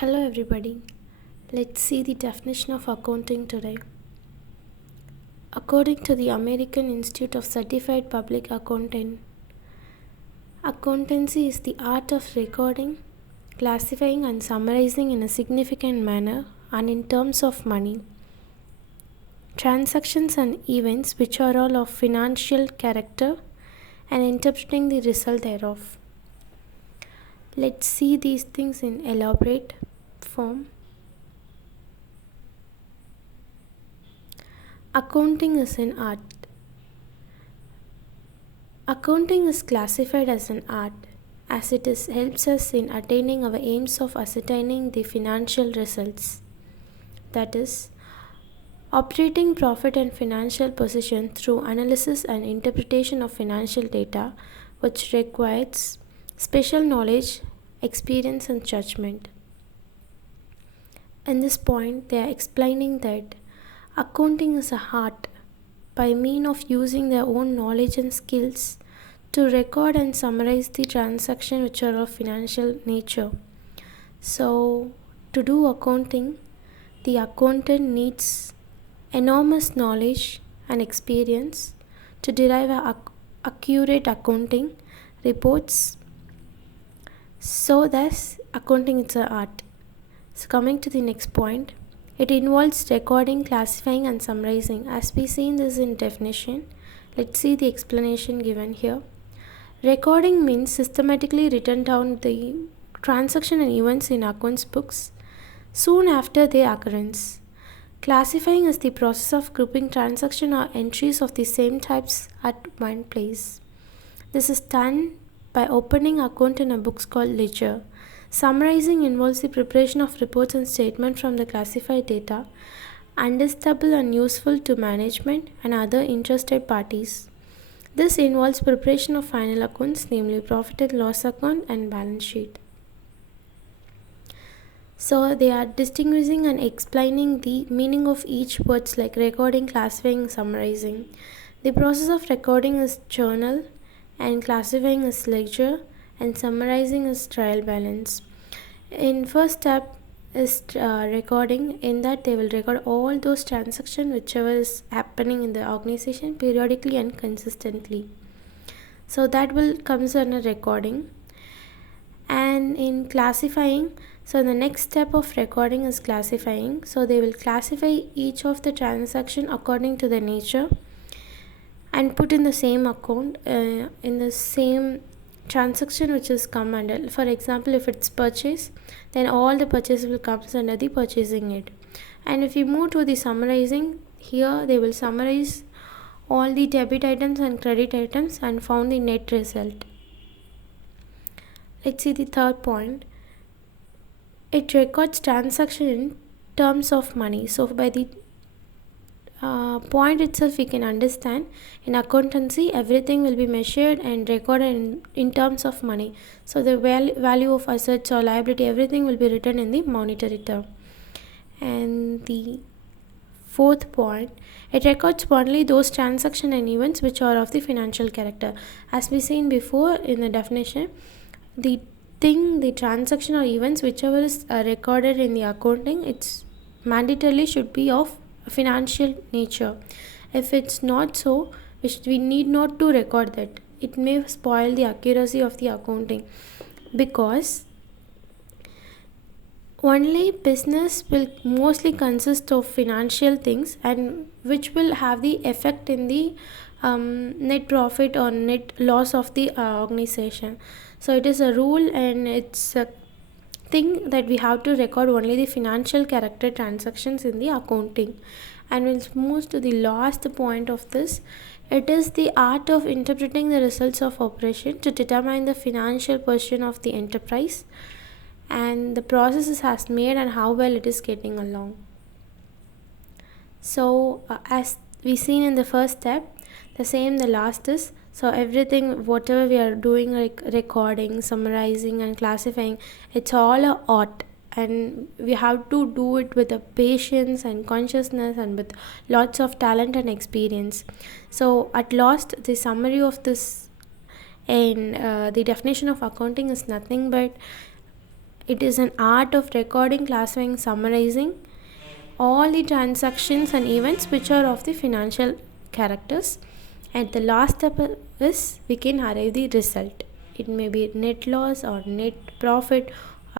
Hello, everybody. Let's see the definition of accounting today. According to the American Institute of Certified Public Accountant, accountancy is the art of recording, classifying, and summarizing in a significant manner and in terms of money, transactions, and events which are all of financial character and interpreting the result thereof. Let's see these things in elaborate form. Accounting is an art. Accounting is classified as an art as helps us in attaining our aims of ascertaining the financial results. That is, operating profit and financial position through analysis and interpretation of financial data, which requires special knowledge, experience, and judgment. In this point, they are explaining that accounting is a art by means of using their own knowledge and skills to record and summarize the transactions which are of financial nature. So, to do accounting, the accountant needs enormous knowledge and experience to derive accurate accounting reports. So, thus, accounting is an art. So, coming to the next point, it involves recording, classifying, and summarizing. As we seen this in definition, let's see the explanation given here. Recording means systematically written down the transaction and events in accounts books soon after their occurrence. Classifying is the process of grouping transaction or entries of the same types at one place. This is done by opening account in a book called ledger. Summarizing involves the preparation of reports and statements from the classified data, understandable and useful to management and other interested parties. This involves preparation of final accounts, namely profit and loss account and balance sheet. So they are distinguishing and explaining the meaning of each words like recording, classifying, summarizing. The process of recording is journal and classifying is ledger and summarizing is trial balance. In first step is recording. In that they will record all those transactions whichever is happening in the organization periodically and consistently. So that will comes under recording. And in classifying, so the next step of recording is classifying. So they will classify each of the transaction according to the nature and put in the same account in the same transaction which is come under. For example, if it's purchase, then all the purchase will come under the purchasing it. And if you move to the summarizing, here they will summarize all the debit items and credit items and found the net result. Let's see the third point. It records transaction in terms of money. So by the point itself we can understand in accountancy everything will be measured and recorded in terms of money. So the value of assets or liability, everything will be written in the monetary term. And the fourth point, it records only those transactions and events which are of the financial character. As we seen before in the definition, the transaction or events whichever is recorded in the accounting, it's mandatorily should be of financial nature. If it's not so, we need not to record that. It may spoil the accuracy of the accounting, because only business will mostly consist of financial things and which will have the effect in the net profit or net loss of the organization. So it is a rule and it's a thing that we have to record only the financial character transactions in the accounting. And we'll move to the last point of this. It is the art of interpreting the results of operation to determine the financial position of the enterprise and the process it has made and how well it is getting along. So as we seen in the first step, the same the last is. So everything whatever we are doing like recording, summarizing and classifying, it's all a art, and we have to do it with a patience and consciousness and with lots of talent and experience. So at last the summary of this and the definition of accounting is nothing but It is an art of recording, classifying, summarizing all the transactions and events which are of the financial characters. At the last step is we can arrive the result. It may be net loss or net profit